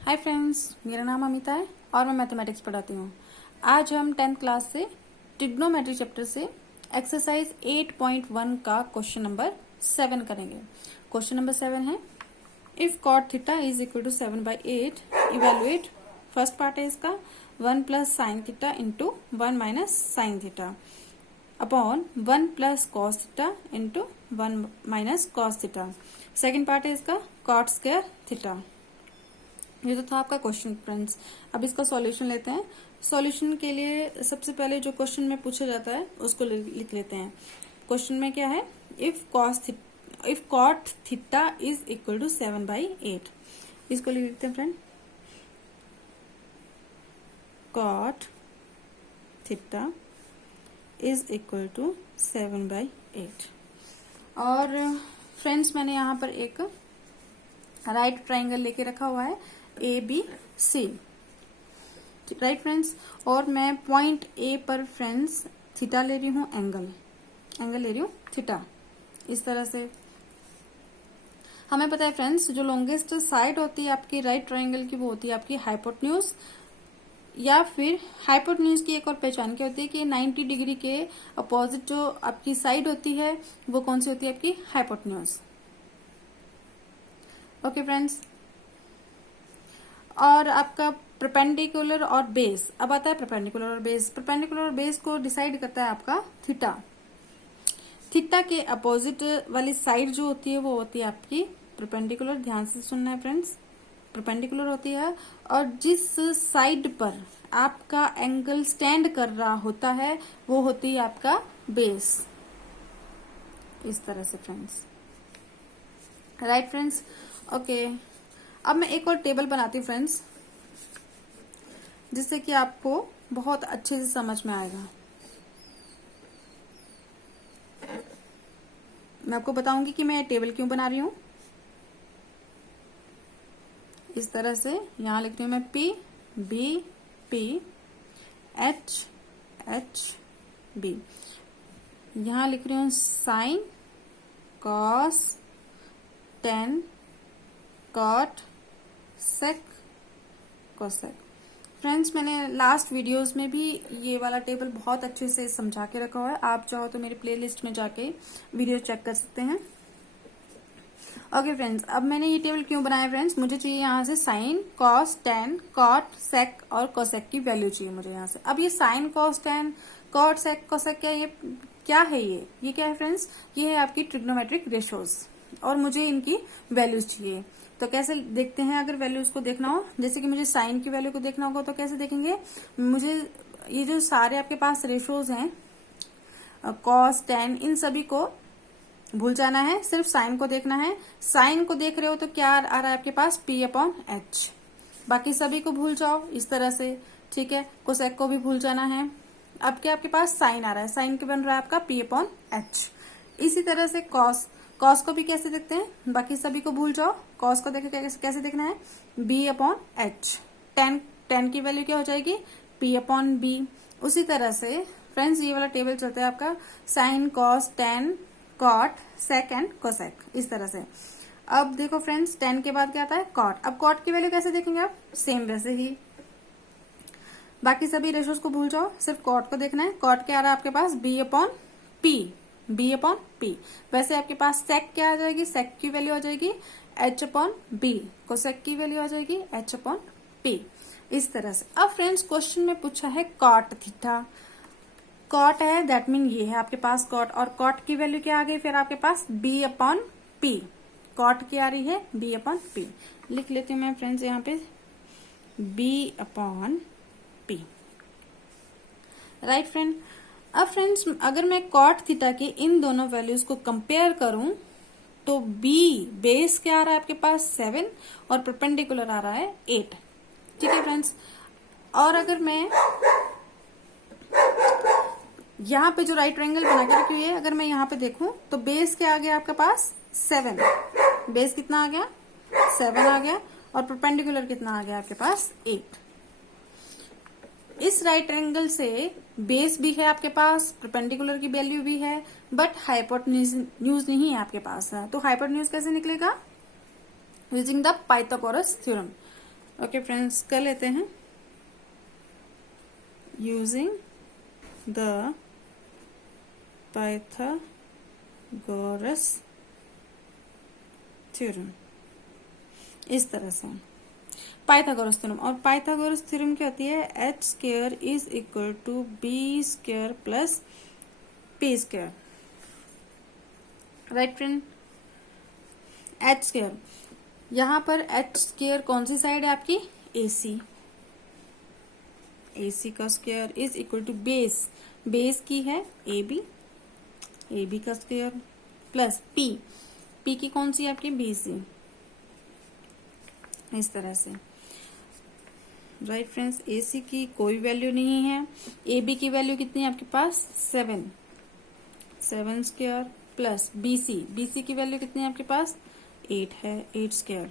Hi friends, मेरा नाम अमिता है और मैं मैथमेटिक्स पढ़ाती हूँ। आज हम 10th क्लास से ट्रिग्नोमेट्री चैप्टर से एक्सरसाइज 8.1 का क्वेश्चन नंबर 7 करेंगे। क्वेश्चन नंबर 7 है, if cot theta is equal to 7/8 evaluate. First part है इसका 1 plus sine theta into 1 minus sine theta upon 1 plus cos theta into 1 minus cos theta. Second part है इसका cot square theta. ये तो था आपका question friends. अब इसका सॉल्यूशन लेते हैं। सॉल्यूशन के लिए सबसे पहले जो क्वेश्चन में पूछा जाता है उसको लिख लेते हैं। क्वेश्चन में क्या है, if cot theta is equal to 7/8। इसको लिख लेते हैं friend, cot theta is equal to 7/8। और फ्रेंड्स मैंने यहाँ पर एक राइट ट्राइंगल लेके रखा हुआ है ABC, राइट फ्रेंड्स। और मैं पॉइंट A पर फ्रेंड्स थीटा ले रही हूँ, एंगल ले रही हूँ थीटा। इस तरह से हमें पता है फ्रेंड्स, जो लॉन्गेस्ट साइड होती है आपकी राइट ट्राइंगल की वो होती है आपकी हाइपोटेन्यूज, या फिर हाइपोटेन्यूज की एक और पहचान क्या होती है कि 90 डिग्री के अपोजिट जो आपकी साइड होती है वो कौन सी होती है, आपकी हाइपोटेन्यूज। Okay friends. और आपका परपेंडिकुलर और बेस, अब आता है परपेंडिकुलर और बेस। परपेंडिकुलर और बेस को डिसाइड करता है आपका थीटा। थीटा के अपोजिट वाली साइड जो होती है वो होती है आपकी परपेंडिकुलर। ध्यान से सुनना है फ्रेंड्स, परपेंडिकुलर होती है। और जिस साइड पर आपका एंगल स्टैंड कर रहा होता है वो होती है आपका बेस। इस तरह से फ्रेंड्स, राइट फ्रेंड्स। ओके, अब मैं एक और टेबल बनाती हूँ फ्रेंड्स, जिससे कि आपको बहुत अच्छे से समझ में आएगा। मैं आपको बताऊंगी कि मैं टेबल क्यों बना रही हूं। इस तरह से यहां लिख रही हूं मैं P H B। यहां लिख रही हूं साइन, कॉस, टेन, कॉट, सेक, कोसेक। फ्रेंड्स मैंने लास्ट वीडियोस में भी ये वाला टेबल बहुत अच्छे से समझा के रखा हुआ है। आप चाहो तो मेरे प्लेलिस्ट में जाके वीडियो चेक कर सकते हैं। ओके फ्रेंड्स, अब मैंने ये टेबल क्यों बनाया फ्रेंड्स, मुझे चाहिए यहाँ से साइन, कॉस, टेन, कॉट, सेक और कोसेक की वैल्यू चाहिए मुझे यहाँ से। अब ये साइन, कॉस, टेन, कॉट, सेक, कोसेक क्या है ये क्या है फ्रेंड्स, ये है आपकी ट्रिग्नोमेट्रिक रेशियोज और मुझे इनकी वैल्यूज चाहिए। तो कैसे देखते हैं, अगर वैल्यूज को देखना हो, जैसे कि मुझे साइन की वैल्यू को देखना होगा तो कैसे देखेंगे, मुझे ये जो सारे आपके पास रेशियोज हैं कॉस, टेन, इन सभी को भूल जाना है, सिर्फ साइन को देखना है। साइन को देख रहे हो तो क्या आ रहा है आपके पास P/H, बाकी सभी को भूल जाओ इस तरह से, ठीक है। कोसेक को भी भूल जाना है। अब क्या आपके पास साइन आ रहा है, साइन के बन रहा है आपका P/H। इसी तरह से कॉस को भी कैसे देखते हैं, बाकी सभी को भूल जाओ। कॉस को देखे कैसे देखना है, B/H। टेन की वैल्यू क्या हो जाएगी, P/B। उसी तरह से फ्रेंड्स ये वाला टेबल चलता है आपका sine, cos, tan, cot, sec and cosec, इस तरह से। अब देखो फ्रेंड्स, टेन के बाद क्या आता है कॉट। अब कॉट की वैल्यू कैसे देखेंगे आप, सेम वैसे ही। बाकी सभी रेशियोज को भूल जाओ, सिर्फ कॉट को देखना है। कॉट क्या आ रहा है आपके पास B/P। वैसे आपके पास सेक क्या आ जाएगी, सेक की वैल्यू आ जाएगी H/B। कोसेक की वैल्यू आ जाएगी H/P। इस तरह से। अब फ्रेंड्स क्वेश्चन में पूछा है कॉट थीटा। कॉट है, दैट मीन ये है आपके पास कॉट, और कॉट की वैल्यू क्या आ गई फिर आपके पास B/P। कॉट क्या आ रही है B/P। लिख लेती हूँ मैं फ्रेंड्स यहाँ पे B/P, राइट फ्रेंड। अब फ्रेंड्स अगर मैं कॉट थीटा की इन दोनों वैल्यूज को कंपेयर करूं तो बेस क्या आ रहा है आपके पास 7 और परपेंडिकुलर आ रहा है 8, ठीक है फ्रेंड्स। और अगर मैं यहाँ पे जो राइट ट्रायंगल बना के रखी हुई है, अगर मैं यहाँ पे देखूं तो बेस क्या आ गया आपके पास 7, बेस कितना आ गया 7 आ गया, और परपेंडिकुलर कितना आ गया आपके पास 8। इस राइट एंगल से बेस भी है आपके पास, परपेंडिकुलर की वैल्यू भी है, बट हाइपोटेन्यूज नहीं है आपके पास। तो हाइपोटेन्यूज कैसे निकलेगा, using the Pythagoras theorem. Okay friends, कर लेते हैं। यूजिंग द पाइथागोरस थ्योरम, इस तरह से पाइथागोरस थ्योरम। और पाइथागोरस थ्योरम क्या होती है? H square is equal to B square plus P square, right friend. H square, यहां पर एच स्क्वायर कौन सी साइड है आपकी? एसी। एसी का square is equal to base, base की है ए बी, ए बी का स्क्वायर प्लस पी, पी की कौन सी है आपकी? बी सी, इस तरह से, राइट फ्रेंड्स। ए सी की कोई वैल्यू नहीं है, ए बी की वैल्यू कितनी है आपके पास? 7, 7 square plus B C, B C की वैल्यू कितनी है आपके पास? 8 है, 8 स्क्वायर।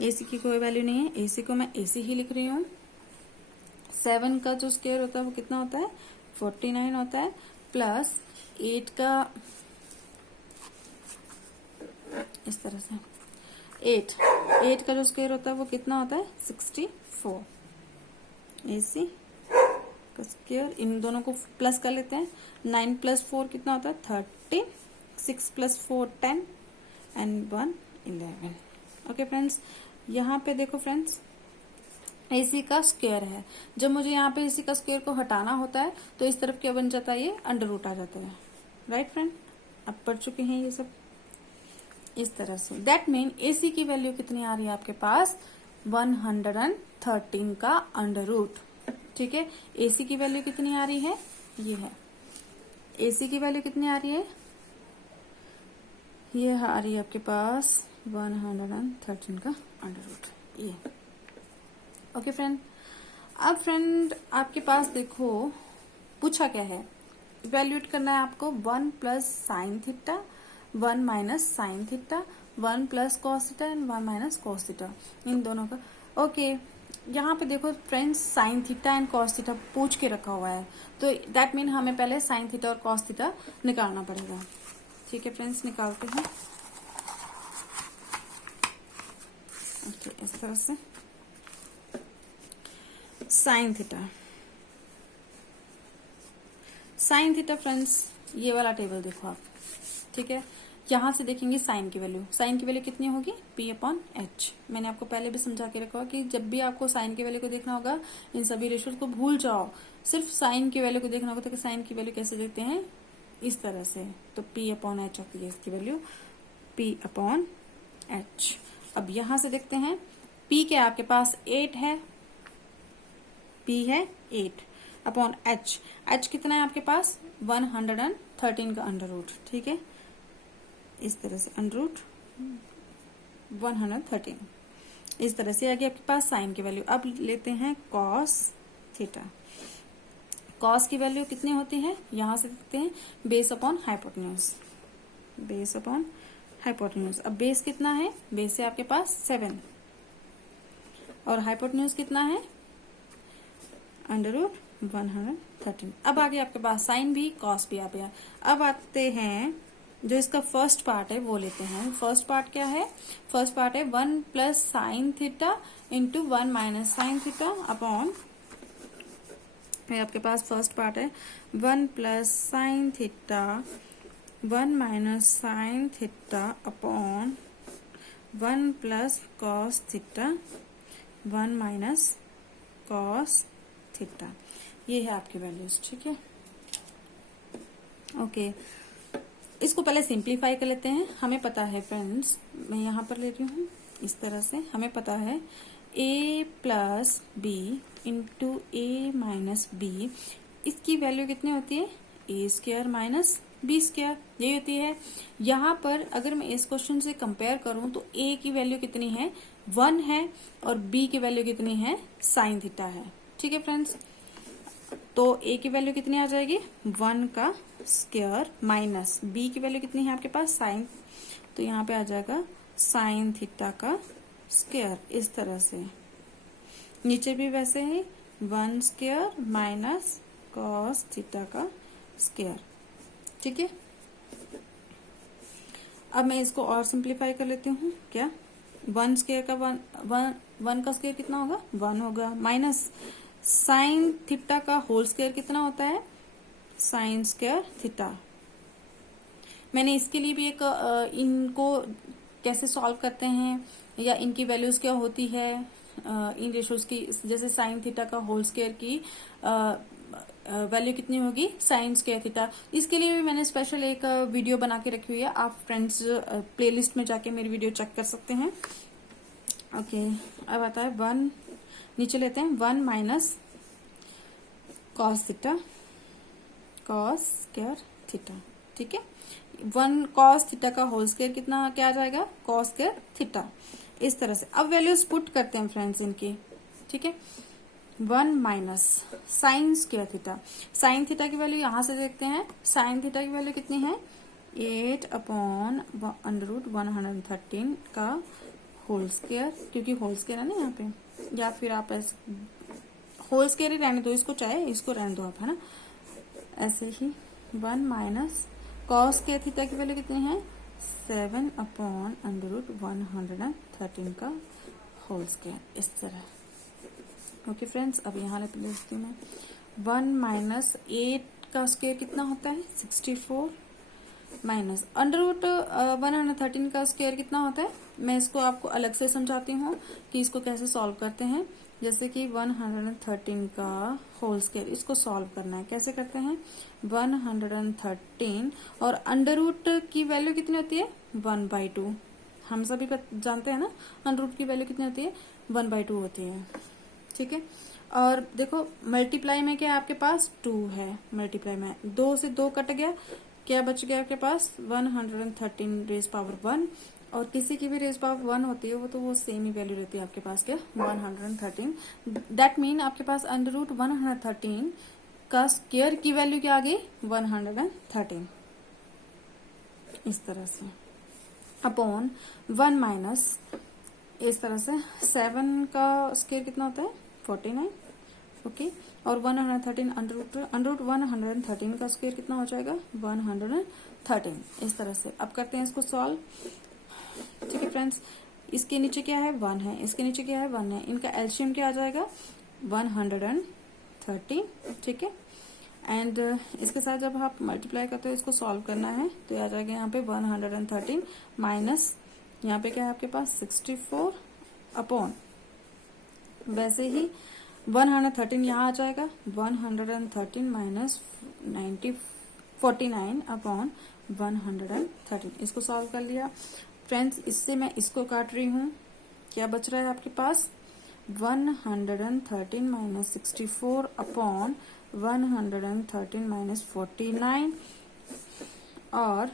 ए सी की कोई वैल्यू नहीं है, ए सी को मैं ए सी ही लिख रही हूँ। 7 का जो स्क्वायर होता है वो कितना होता है? 49 होता है, प्लस 8 का, इस तरह से 8 का जो स्क्वायर होता है वो कितना होता है? 64। एसी का स्क्वायर, इन दोनों को प्लस कर लेते हैं। 9 प्लस 4 कितना होता है? 13, 6 प्लस 4 10 एंड 1 11। ओके फ्रेंड्स, यहाँ पे देखो फ्रेंड्स, एसी का स्क्वायर है। जब मुझे यहाँ पे एसी का स्क्वायर को हटाना होता है तो इस तरफ क्या बन जाता है? ये अंडर रूट आ जाता है, राइट फ्रेंड। अब पढ़ चुके हैं ये सब, इस तरह से। दैट मीन एसी की वैल्यू कितनी आ रही है आपके पास? 113 का अंडर रूट, ठीक है। एसी की वैल्यू कितनी आ रही है? ये है। एसी की वैल्यू कितनी आ रही है? ये आ रही है आपके पास 113 का अंडर रूट, ये। ओके फ्रेंड, अब फ्रेंड आपके पास देखो पूछा क्या है, इवेल्यूएट करना है आपको 1 plus sine theta, 1 minus sine theta, 1 plus cos theta and 1 minus cos theta, इन दोनों का। ओके, यहाँ पे देखो friends, sine theta and cos theta पूछ के रखा हुआ है, तो दैट मीन हमें पहले साइन थीटा और कॉस थीटा निकालना पड़ेगा। ठीक है फ्रेंड्स, निकालते हैं। ओके, इस तरह से sine theta, sine theta friends, ये वाला टेबल देखो आप, ठीक है। यहां से देखेंगे साइन की वैल्यू, साइन की वैल्यू कितनी होगी? P/H। मैंने आपको पहले भी समझा के रखा कि जब भी आपको साइन की वैल्यू को देखना होगा, इन सभी रेशियोज को भूल जाओ, सिर्फ साइन की वैल्यू को देखना होगा। तो साइन की वैल्यू कैसे देखते हैं? इस तरह से। तो P/H होती है इसकी वैल्यू, P/H। अब यहां से देखते हैं, P क्या आपके पास? 8 है, P है 8 अपॉन H, H कितना है आपके पास? 113 का अंडर रूट, ठीक है। इस तरह से अंडर रूट 113, इस तरह से आ गई आपके पास साइन की वैल्यू। अब लेते हैं कॉस थीटा। कॉस की वैल्यू कितनी होती है? यहां से देखते हैं, base upon hypotenuse, base upon hypotenuse. अब बेस कितना है? बेस है आपके पास 7 और हाइपोटेन्यूज कितना है? Under root 113। अब आगे आपके पास साइन भी कॉस भी आ गया। अब आते हैं जो इसका फर्स्ट पार्ट है वो लेते हैं। फर्स्ट पार्ट क्या है? फर्स्ट पार्ट है 1 plus sine theta into 1 minus sine theta upon, आपके पास फर्स्ट पार्ट है 1 plus sine theta 1 minus sine theta upon 1 plus cos theta 1 minus cos theta. ये है आपकी वैल्यूज, ठीक है। ओके, इसको पहले सिंप्लीफाई कर लेते हैं। हमें पता है फ्रेंड्स, मैं यहां पर ले रही हूं इस तरह से, हमें पता है a plus B into A minus B, इसकी वैल्यू कितनी होती है? A square minus B square, यही होती है। यहां पर अगर मैं इस क्वेश्चन से कंपेयर करूं तो a की वैल्यू कितनी है? 1 है, और b की वैल्यू कितनी है? साइन थीटा है, ठीक है फ्रेंड्स। तो a की वैल्यू कितनी आ जाएगी? 1 का स्क्वायर माइनस b की वैल्यू कितनी है आपके पास? साइन, तो यहाँ पे आ जाएगा साइन थीटा का स्क्वायर, इस तरह से। नीचे भी वैसे ही 1 स्क्वायर माइनस कॉस थीटा का स्क्वायर, ठीक है। अब मैं इसको और सिंप्लीफाई कर लेती हूँ। क्या? वन स्क्वायर का वन का स्क्वायर कितना होगा, 1 होगा, माइनस साइन थीटा का होल स्क्वायर कितना होता है, साइन स्क्वायर थीटा। मैंने इसके लिए भी एक इनको कैसे सॉल्व करते हैं या इनकी वैल्यूज क्या होती है इन रेशोज की, जैसे साइन थीटा का होल स्क्वायर की वैल्यू कितनी होगी, साइन स्क्वायर थीटा। इसके लिए भी मैंने स्पेशल एक वीडियो बना के रखी हुई है, आप फ्रेंड्स प्लेलिस्ट में जाके मेरी वीडियो चेक कर सकते हैं। ओके, अब आता है 1, नीचे लेते हैं 1 minus cos theta, cos square theta, ठीक है। 1 कॉस थीटा का होल स्क्वायर कितना क्या आ जाएगा, कॉस स्क्वायर थीटा। इस तरह से अब वैल्यूज पुट करते हैं फ्रेंड्स इनकी, ठीक है। 1 minus sine square theta, sine theta की वैल्यू यहां से देखते हैं, साइन थीटा की वैल्यू कितनी है, 8 अपॉन √113 का होल स्क्वायर, क्योंकि होल स्क्वायर है ना यहाँ पे, या फिर आप ऐसे होल स्क्वायर ही रहने दो इसको, चाहे इसको रहने दो आप, है ना, ऐसे ही। 1 माइनस कॉस स्क्वायर थीटा की वैल्यू कितनी है, 7 अपॉन √113 का होल स्क्वायर, इस तरह। ओके फ्रेंड्स, अब यहाँ लिखती हूँ मैं 1 माइनस 8 का स्क्वायर कितना होता है, 64, माइनस √113 का स्क्वायर कितना होता है। मैं इसको आपको अलग से समझाती हूँ कि इसको कैसे सॉल्व करते हैं। जैसे कि 113 का होल स्क्वायर, इसको सॉल्व करना है, कैसे करते हैं, 113 और अंडर रूट की वैल्यू कितनी होती है, 1/2। हम सभी जानते हैं ना अंडर रूट की वैल्यू कितनी होती है, 1/2 होती है, ठीक है। और देखो मल्टीप्लाई में क्या है आपके पास, 2 है, मल्टीप्लाई में 2 से 2 कट गया, क्या बच गया आपके पास, 113 रेज पावर 1, और किसी की भी रेज पावर 1 होती है वो तो वो सेम ही वैल्यू रहती है आपके पास, क्या 113। दैट मीन आपके पास अंडर रूट 113 का स्क्वायर की वैल्यू क्या आ गई, 113, इस तरह से, अपॉन 1 माइनस इस तरह से 7 का स्क्वायर कितना होता है, 49, ओके। और 113 अंडर रूट 113 का स्क्वायर कितना हो जाएगा, 113, इस तरह से। अब करते हैं इसको सॉल्व, ठीक है फ्रेंड्स। इसके नीचे क्या है, 1 है, इसके नीचे क्या है, 1 है, इनका एलसीएम क्या आ जाएगा, 113, ठीक है। एंड इसके साथ जब आप मल्टीप्लाई करते हो, इसको सॉल्व करना है, तो आ जाएगा यहाँ पे 113 माइनस यहाँ पे क्या है आपके पास 64 अपॉन, वैसे ही 113 यहाँ आ जाएगा, 113 माइनस 49 अपॉन 113। इसको सॉल्व कर लिया फ्रेंड्स। इससे मैं इसको काट रही हूँ, क्या बच रहा है आपके पास, 113 माइनस 64 अपॉन 113 माइनस 49, और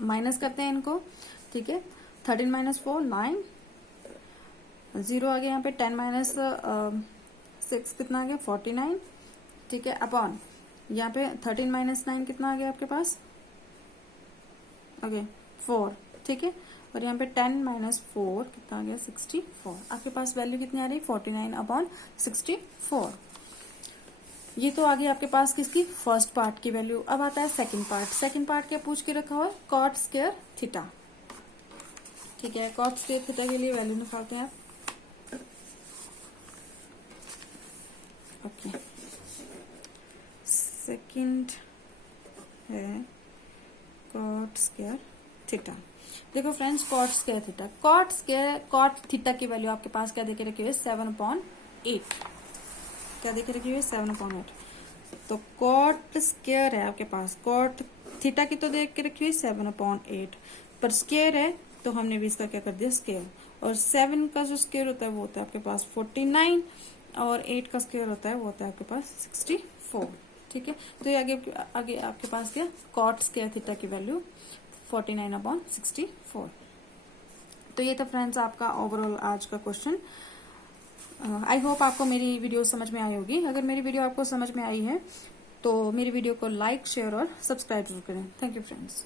माइनस करते हैं इनको, ठीक है। 13 माइनस 4 9, 0 आ गया यहाँ पे, 10 माइनस 6 कितना आ गया, 49, ठीक है, अपॉन यहाँ पे 13 माइनस 9 कितना आ गया आपके पास, ओके 4, ठीक है। और यहाँ पे 10 माइनस 4 कितना आ गया, 64। आपके पास वैल्यू कितनी आ रही, 49 अपॉन 64। ये तो आ गई आपके पास किसकी, फर्स्ट पार्ट की वैल्यू। अब आता है सेकंड पार्ट। सेकंड पार्ट क्या पूछ के रखा हुआ है, कॉट स्क्वायर थीटा, ठीक है। कॉट स्क्वायर थीटा के लिए वैल्यू निकालते हैं आप, ओके। सेकंड है कॉट स्क्वायर थीटा। देखो friends, cot square theta, cot theta की वैल्यू आपके पास क्या देके रखी हुई है, 7/8, क्या देके रखी हुई है, 7/8। तो कॉट स्क्वायर है आपके पास, कॉट थीटा की तो देख के रखी हुई 7/8, पर स्क्वायर है तो हमने भी इसका क्या कर दिया, स्क्वायर। और 7 का जो स्क्वायर होता है वो होता है आपके पास 49, और 8 का स्क्वायर होता है वो होता है आपके पास 64, ठीक है। तो ये आगे आपके पास क्या, कॉट स्क्वायर थीटा की वैल्यू 49/64। तो ये था फ्रेंड्स आपका ओवरऑल आज का क्वेश्चन। आई होप आपको मेरी वीडियो समझ में आई होगी। अगर मेरी वीडियो आपको समझ में आई है तो मेरी वीडियो को लाइक, शेयर और सब्सक्राइब जरूर करें। Thank you friends.